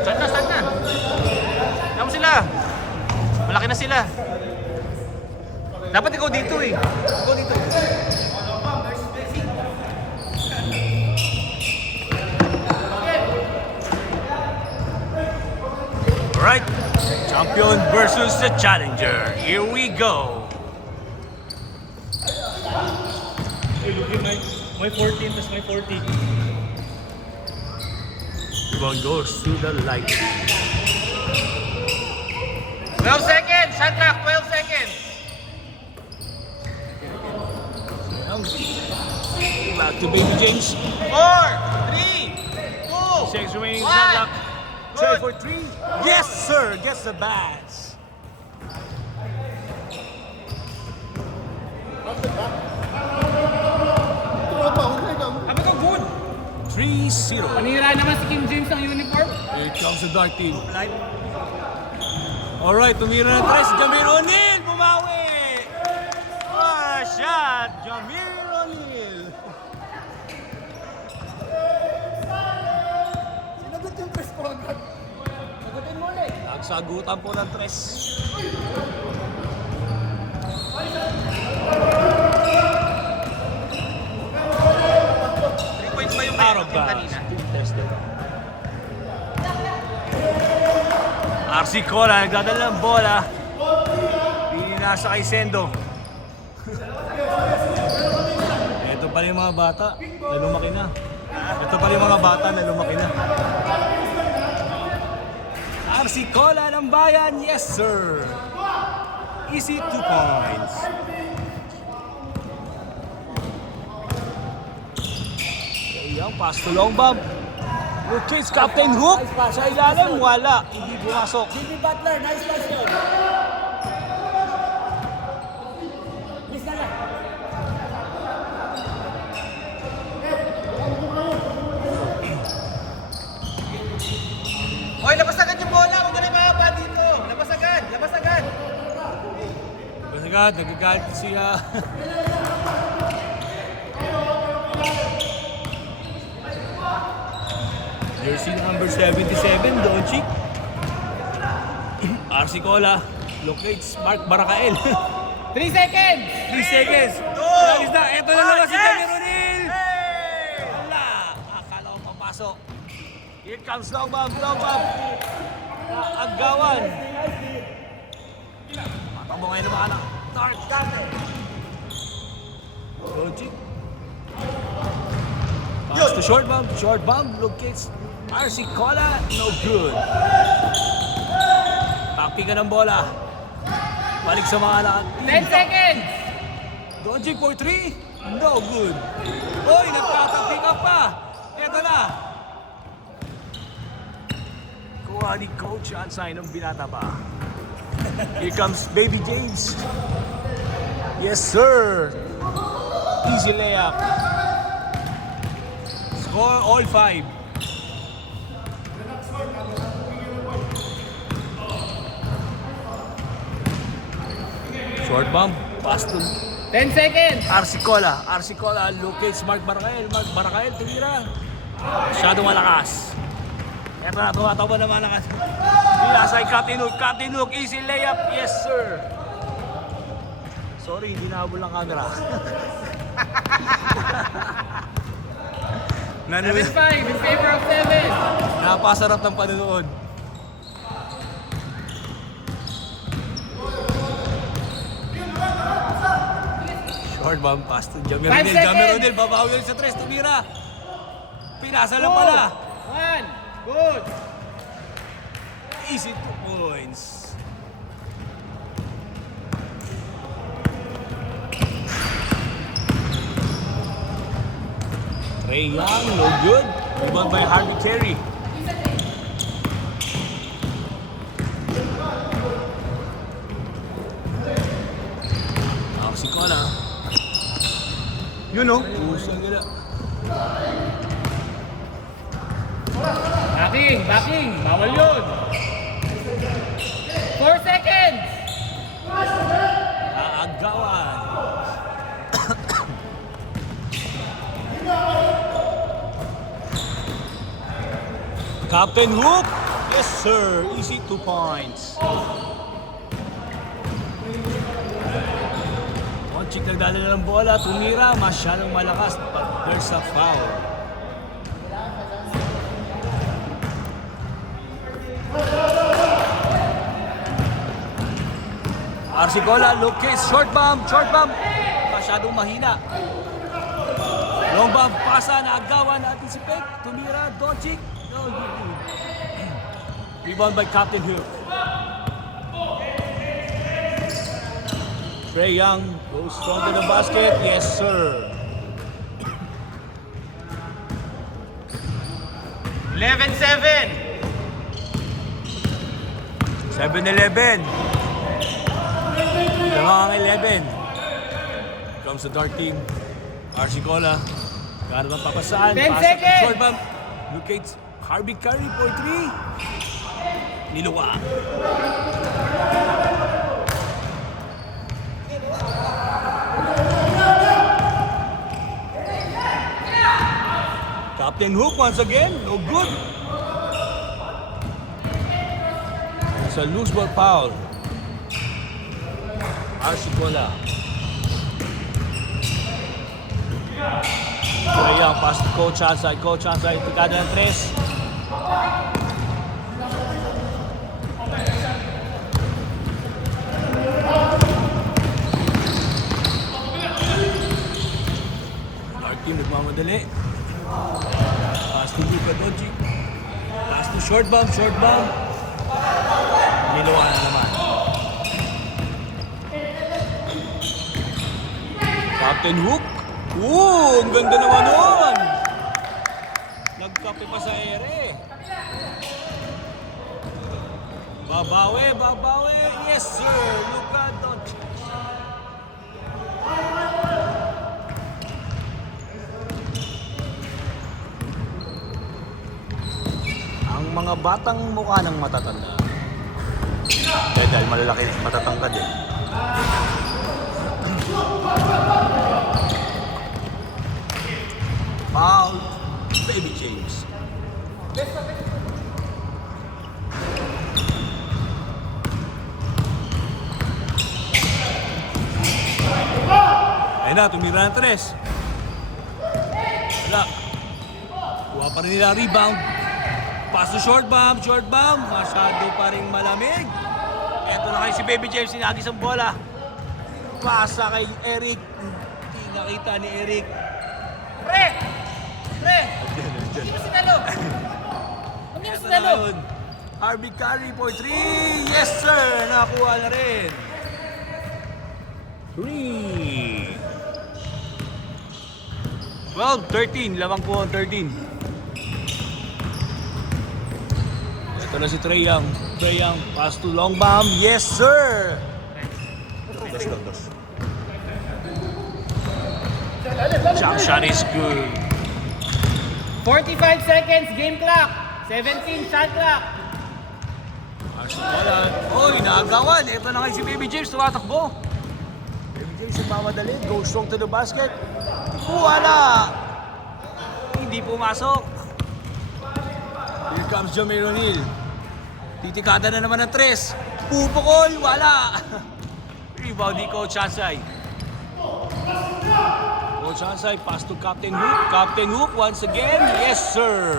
Saan na? Alam mo sila. Malaki na sila. Dapat ikaw dito eh. Ikaw dito. Alright. Champion versus the challenger. Here we go. My 14 plus my 40. One goes to the light. 12 seconds! Shot clock, 12 seconds! Back to Baby James. 4, 3, 2, 6 remaining 1. shot clock. Try Good. for 3. Yes, sir. Gets the bats. Sabi ko, good. 3-0. Panira naman si Kim James ng uniform. Here comes the dark team. Alright, tumira ng 3 si Jamir O'Neal. Bumawi. What a shot. Jamir O'Neal. Sinagot yung press ko agad. Sagutin mo ulit. Nagsagutan po ng 3. Points ba yung Out of yung bounds. kanina? Tested. RC Cola, nagdadala ng bola. Hindi nasa kay Sendo. Ito pala yung mga bata na lumaki na. Ito pala yung mga bata na lumaki na. RC Cola ng bayan, yes sir. Easy 2 points. Ayan, pass to long bomb. Rotates Captain Hook. Sa ilalim, wala. Hindi pumasok. Jimmy Butler, nice pass yun. Miss na lang. Hoy, labas agad yung bola! Huwag ka na ibaba dito! Labas agad! Labas agad! Kasi agad, nagagalit siya. Jersey number 77, Doncic. RC Cola, locates Mark Barakael. 3 seconds! 3 seconds. Alis na, eto na naman si Jamir O'Neal. Wala, akala ko papasok. Here comes long bomb, long bomb. Agawan. Matamo ngayon naman na. Dark. Doncic. Pass to short bomb, locates RC Cola, no good. Taki ka ng bola. Balik sa mga anak. 10 seconds! Doncic for 3, no good. Oy, nagtatapik up pa. Eto na. Kuha ni Coach Ansay ng binata pa. Here comes Baby James. Yes, sir. Easy layup. Score all 5. Short bomb. Pass to 10 seconds! RC Cola locates Mark Barakael, tumira. Masyadong malakas. Eto na, tumatawa na malakas. Binasay Captain Hook, easy layup, yes sir. Sorry, hindi nahabol ang camera. 7-5 in favor of 7. Napasarap ng panonood. Short bomb pass to Jamir 5 O'Neal. seconds. Jamir O'Neal, babawi ulit sa 3, tumira. Pinasa lang pala. 1. Good! Easy 2 points. Trae Young, no good. Rebound by Harvey Carey. Si Cola. Yun o. Pusang gila. Backing! Bawal yun! 4 seconds! Agawan. Captain Hook. Yes, sir. Easy 2 points. Doncic nagdadala ng bola. Tumira. Masyadong malakas. But there's a foul. Arsicola, Lucas, short bomb. Masyadong mahina. Long bomb, pasa na agawan, anticipate. Tumira, Doncic. No, rebound by Captain Hook. Trae Young goes strong to the basket. Yes, sir. 11-7. 7-11. Damang 11. Comes the dark team. Arsicola. Kaya naman papasaan. 10 Pasa, seconds. short bomb. Lucas, Harvey Curry for 3. Niluwa. Captain Hook once again. No good. It's a loose ball foul. Arsicola. Trae Young, pass to Coach outside. Tikada ng 3. Dark team nagmamadali. Pass to Luka Doncic. Pass to short bomb. Niluwa na naman. Captain Hook. Ang ganda naman nun! Nagkape pa sa ere. Babawi. Yes, sir. Luka Doncic. Ang mga batang mukha ng matatanda. Dahil malalaki matatangkad eh. Foul, Baby James. Ayun na, tumira ng 3. Wala. Kuha pa rin nila rebound. Pass to short bomb. Masyado pa rin malamig. Eto na kayo si Baby James, sinagis ang bola. Pasa kay Eric. Hindi nakita ni Eric. Pre! Hindi mo sinalo. Hindi mo sinalo. Harvey Curry for 3. Yes, sir. Nakakuha na rin. 3. 12-13. Lamang po ang 13. Ito na si Trae Young. Pass to long bomb. Yes, sir. Dos. Jump shot is good. 45 seconds, game clock. 17 shot clock. Arsicola. Oy, naagawan. Ito na kayo si Baby James. Tumatakbo. Baby James nagmamadali. Go strong to the basket. Wala. Hindi pumasok. Here comes Jameer O'Neal. Titikada na naman ng 3. Pupukol. Wala. Rebound ni Coach Ansay. Coach Ansay, pass to Captain Hook once again. Yes, sir.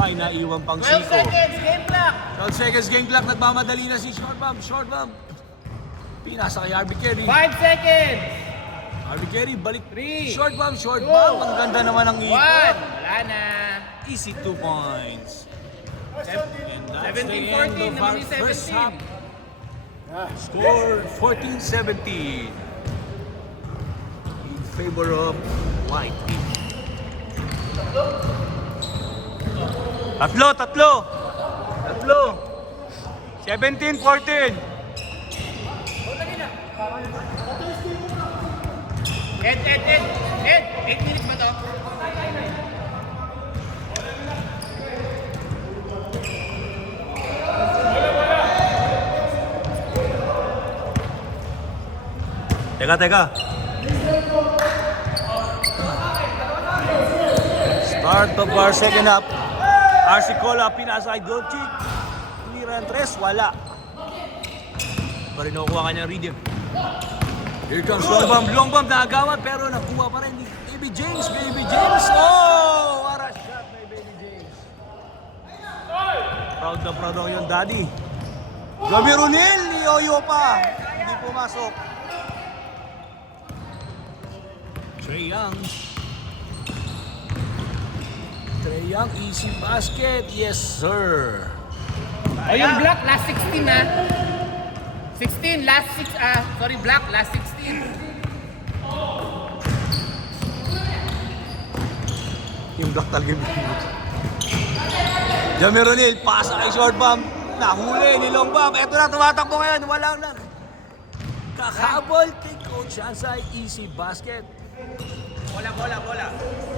May naiwan pang 12 siko. seconds, game clock. 12 seconds game clock. Nagmamadali na si short bomb. Pinasa kay Harvey Curry. 5 seconds. Harvey Curry, balik. 3. Short bomb. Two. Ang ganda naman ng 1. ikot. Wala na. Easy 2 points. And that's the 17-14 end of our naman ni first 17. half. Score 14-17 in favor of White team. Tatlo. 17-14. Ed. 8 minutes ba to? Teka. Start of our second half. Arsicola, pinasa kay Dolchik. Tumira ng 3, wala. Pa rin nakukuha kanyang rhythm. Here comes long bomb na agawan pero nakuha pa rin ni Baby James. Oh! What a shot by Baby James. Proud na proud ako yung daddy. Jamir O'Neal, yoyo pa. Hindi pumasok. Trae Young, easy basket. Yes, sir. O yung black, last 16 na. 16, last 6, sorry, black, last 16. Yung block talaga yung binigay. Jamir O'Neal, pasa kay short bomb. Nahuli ni long bomb. Eto na, tumatakbo ngayon. Walang na. Kakabol kay Coach Ansay. Easy basket. Bola.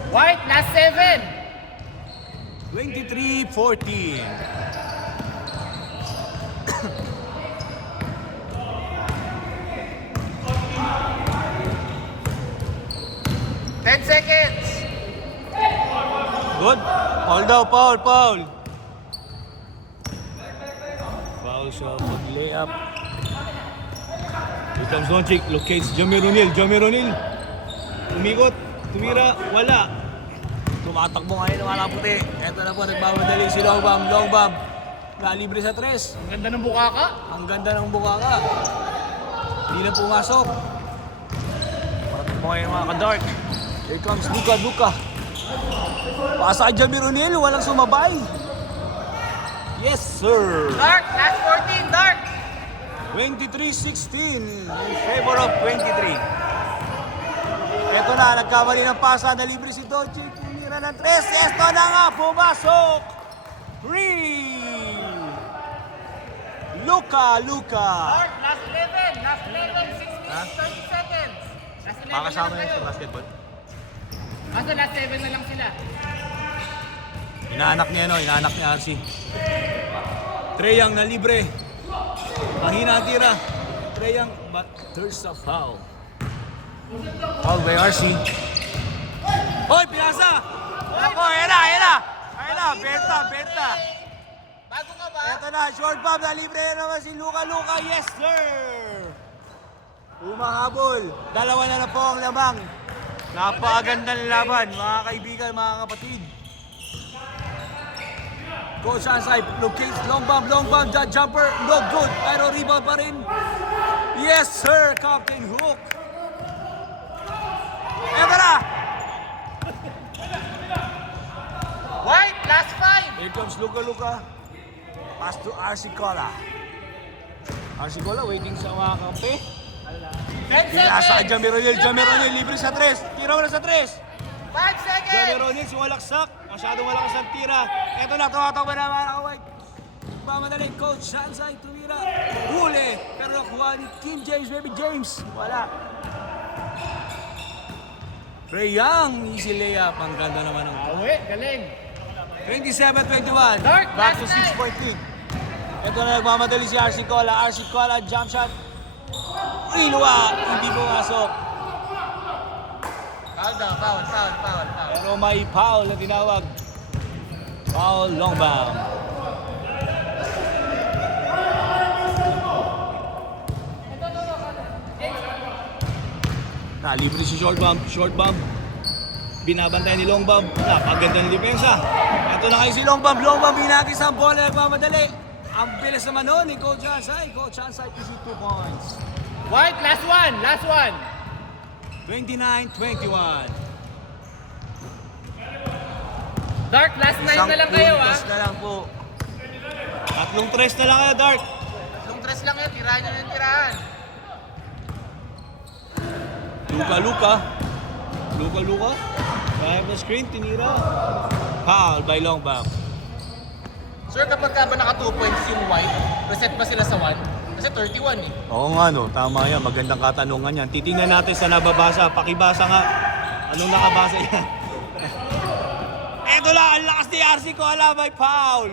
White, last 7. 23-14. 10 seconds. Good. Foul daw, foul. Foul siya, mag-layup. Here comes Doncic, locates Jamir O'Neal. Umikot, tumira, wala. Tumatakbo ngayon ng mga puti. Eto na po, nagmamadali si Long Bomb. Nalibre sa 3. Ang ganda ng bukaka. Ang ganda ng bukaka. Hindi na pumasok. Parating mo ngayon mga ka-dark. Here comes Luka. Pasa kay Jamir O'Neal, walang sumabay. Yes, sir. Dark, last 14, Dark. 23-16 in favor of 23. Ito na, nagkamali ng pasa, nalibre si Doncic. Tumira ng 3. Ito na nga, pumasok. Real. Luka. Dark, last 11, 16, 30 seconds. Last 11 Makasama na yun kayo. sa basketball. Kaso last 7 na lang sila. Inaanak ni RC. Trae Young na libre. Mahina ang tira. Trae Young, but there's a foul. Foul by RC. Hoy, pinasa! Ako, ayan na, Berta. Bago ka ba? Ito na, short bomb na libre na naman si Luka. Yes, sir! Umahabol. Dalawa na po ang lamang. Napakagandang laban, mga kaibigan, mga kapatid. Coach Ansay, locates long bomb, jumper, no good. Pero rebound pa rin. Yes, sir, Captain Hook. Eto na! White, last 5. Here comes Luka. Pass to Arsicola. Arsicola waiting sa mga kampi. 10 Pinasa kay seconds. Jamir O'Neal, libre sa 3. Tira mo na sa 3. 5 seconds. Jamir O'Neal, sumalaksak. Masyadong malakas ang tira. Eto na, tumatakbo na mga naka-white. Mamadali, Coach Ansay, tumira. Huli. Pero nakuha ni Baby James. Wala. Trae Young, easy layup. Ang ganda naman ng Awe, galing. 27-21. Dark, Back to last 6-point lead. Ito na nagmamadali si Arsicola. Jump shot. Inuwa. Hindi pumasok. Foul. Pero may foul na tinawag. Foul long bomb. Libre si short bomb. Binabantay ni long bomb. Napaganda ng depensa. Ito na kayo si long bomb. Binagis ang bola. Nagmamadali. Ang bilis naman nun ni Coach Ansay. Coach Ansay is 2 points. White, last one. 29-21. Dark, last 9 na lang kayo, ha? Puntos na lang po. Tatlong 3 na lang kayo, Dark. Tatlong 3 lang yun, tirahan nyo na yung tirahan. Luka. Drive the screen, tinira. Foul by long bomb. Sir, kapag ka ba naka 2 points yung White, reset ba sila sa 1? Kasi 31 eh. Oo nga no, tama yan. Magandang katanungan yan. Titingnan natin sa nababasa. Pakibasa nga. Anong nakabasa yan? Eto lang, ang lakas ni RC ko. May foul.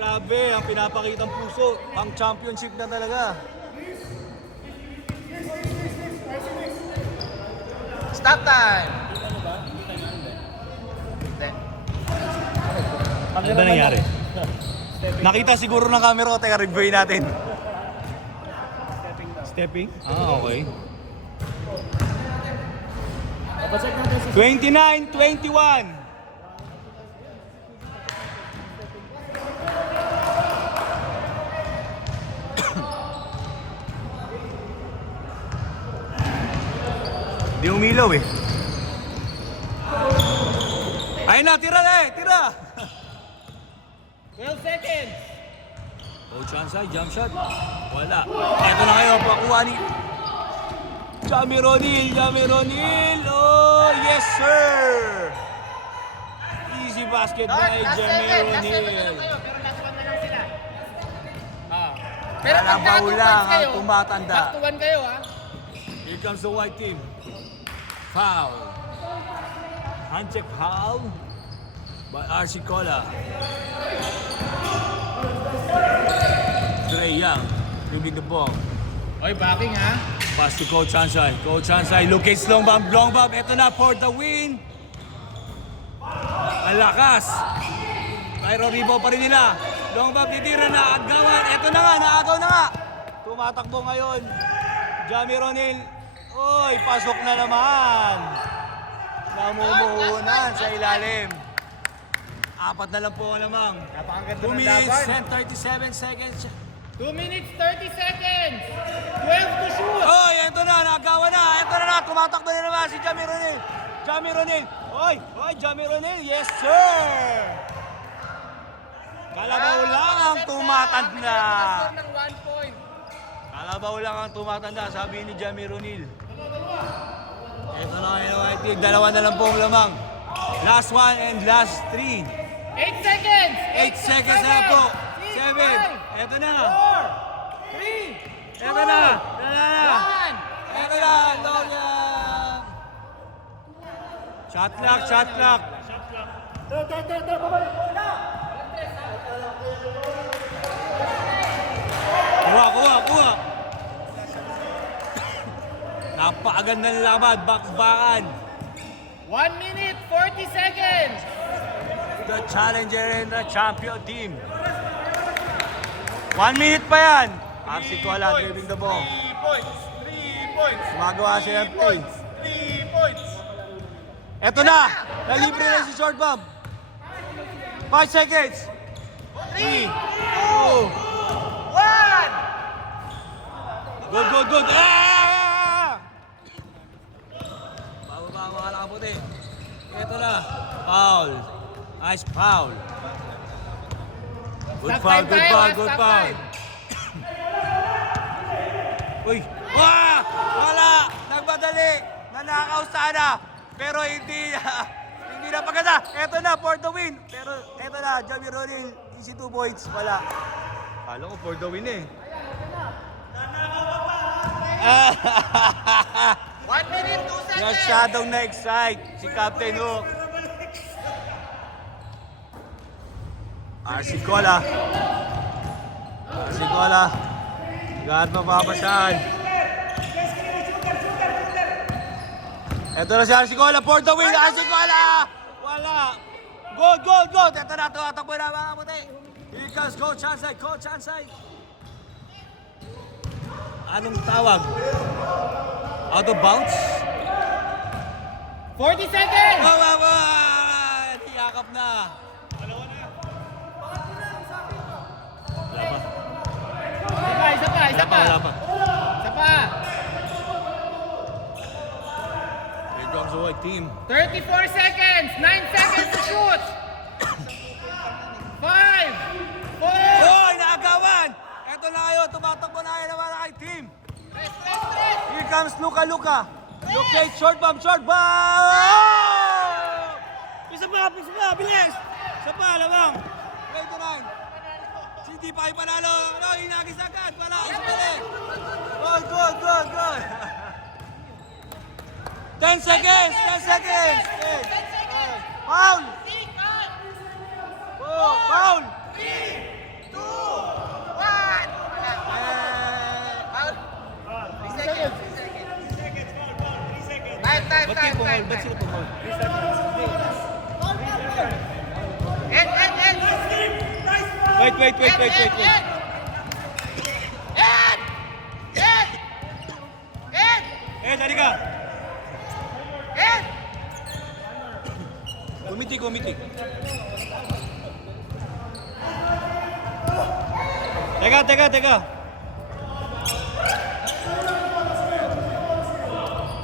Grabe, ang pinapakitang puso. Ang championship na talaga. Stop time! Ano ba nangyari? Nakita siguro ng camera, teka, review natin. Stepping? Ah, okay. 29-21. Di umilaw eh. Ayun na, tira na eh, tira! 12 seconds. Coach Ansay, jump shot. Wala. Ito na kayo, pakuha ni Jamie Ronil. Oh, yes sir! Easy basket by Jamie Ronil. Pero last one na lang sila. Pero pag Kalabaw lang naka-2 ang kayo, tumatanda. back to 1 kayo ha. Here comes the white team. Foul. Handcheck foul by RC Cola. Trey Young, dribbling the ball. Oy, backing ha. Pass to Coach Ansay. Coach Ansay, locates long bomb. Ito na for the win. Ang lakas. Pero rebound pa rin nila. Long bomb, titira na. Agawan. Ito na nga, naagaw na nga. Tumatakbo ngayon. Jamie Ronil. Oy, pasok na naman. Namumuhunan sa ilalim. Apat na lang po lamang. Napakaganda 2 minutes and 37 seconds. 2 minutes, 30 seconds. 12 to shoot. Oy, ito na, nagawa na. Ito na, tumatakbo na naman si Jamie Ronil. Oy, Jamie Ronil. Yes, sir. Kalabaw lang ang tumatanda. Score ng 1 point. Kalabaw lang ang tumatanda, sabi ni Jamie Ronil. Ito na kayo, I think. Dalawa na lang pong lamang. Last one and last 3. 8 seconds. 8 seconds na po. 7. Ito na. 4, 3, Ito na. 1. Ito na. Logan. Shot clock. Kuha. Napakaganda ng laban. Bakbakan. 1 minute, 40 seconds. The challenger and the champion team. 1 minute pa yan. RC Cola driving the ball. 3 points. Gumagawa siya ng play. 3 points. Eto na! Nalibre na si Short Bomb. 5 seconds. 3, 2, 1. Good. Bababa mga nakaputi. Eto na. Foul. Nice foul. Good Stop foul. time. Uy! Wala! Nagmadali! Nanakaw sana! Pero hindi na paganda. Eto na for the win. Pero eto na, Jamie Ronil, easy 2 points. Wala. Kala ko for the win eh. 1 minute, 2 seconds. Masyadong na-excite si Captain Hook. RC Cola. Lahat mapapasaan. Ito na si RC Cola for the win. RC Cola! Wala. Good. Ito na, tumatakbo na mga puti. Here comes Coach Ansay. Anong tawag? Out of bounds? 40 seconds. Yakap na. Isa pa. Here comes the white team. 34 seconds. 9 seconds to shoot. 5, 4. Hoy, naagawan! Ito na kayo, tumatakbo na kayo naman ang team. Here comes Luka. Locate, short bomb! Isa pa, bilis! Isa pa, lamang. 29. Hindi pa kayo panalo. No, hinagis agad. Wala, isa pa rin. Good. 10 seconds. 10. Foul! Foul! 3, 2, 1. Time. Ba't sila pumaul? End. Wait. Ed! Dali ka. Ed! Kumiti. Teka.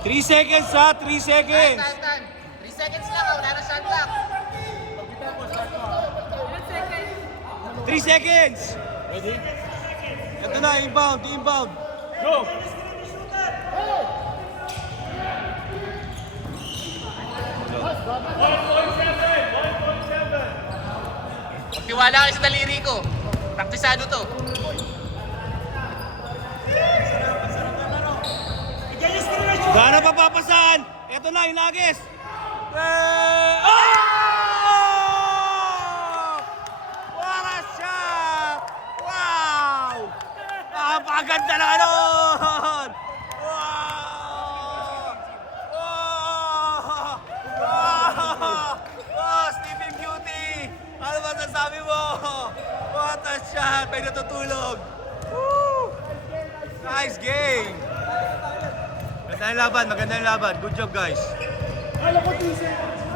3 seconds ha, 3 seconds. Time. 3 seconds lang, wala na shot clock. 3 seconds. Ready? Ito na, inbound. Go! Magtiwala kayo sa daliri ko. Praktisado to. Gana pa papasan. Ito na, inagis. Oh! What a shot! Wow! Napakaganda na nun! Wow! Sleeping Beauty! Ano ba sasabi mo? What a shot! May natutulog! Woo! Nice game! Magandang laban. Good job, guys. Kala ko 3 seconds.